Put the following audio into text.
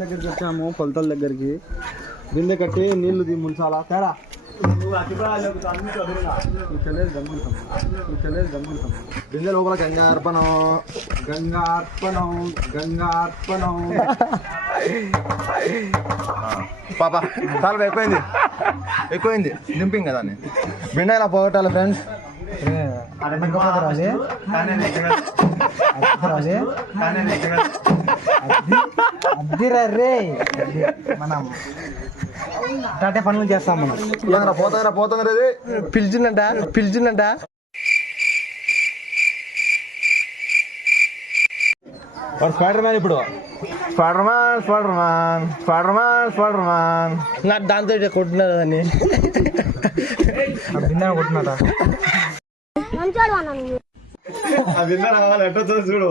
దగ్గరికి వచ్చాము, కొలతల దగ్గరికి. బిందె కట్టి నీళ్లు ముంచాలా తేడా బిందె లోపల గంగార్పణం గంగార్పణం గంగార్పణం. పాపా చాలా ఎక్కువైంది నింపింగ్ కదా బిందె ఇలా పోగొట్టాలి ఫ్రెండ్స్. మనం టాటే పనులు చేస్తాం. మనం పోతుంది పిలిచిందంట. స్పైడర్ మ్యాన్ ఇప్పుడు స్పైడర్ మ్యాన్ నాకు దాంతో కొట్టినారు దాన్ని కొట్టినారా. చూడు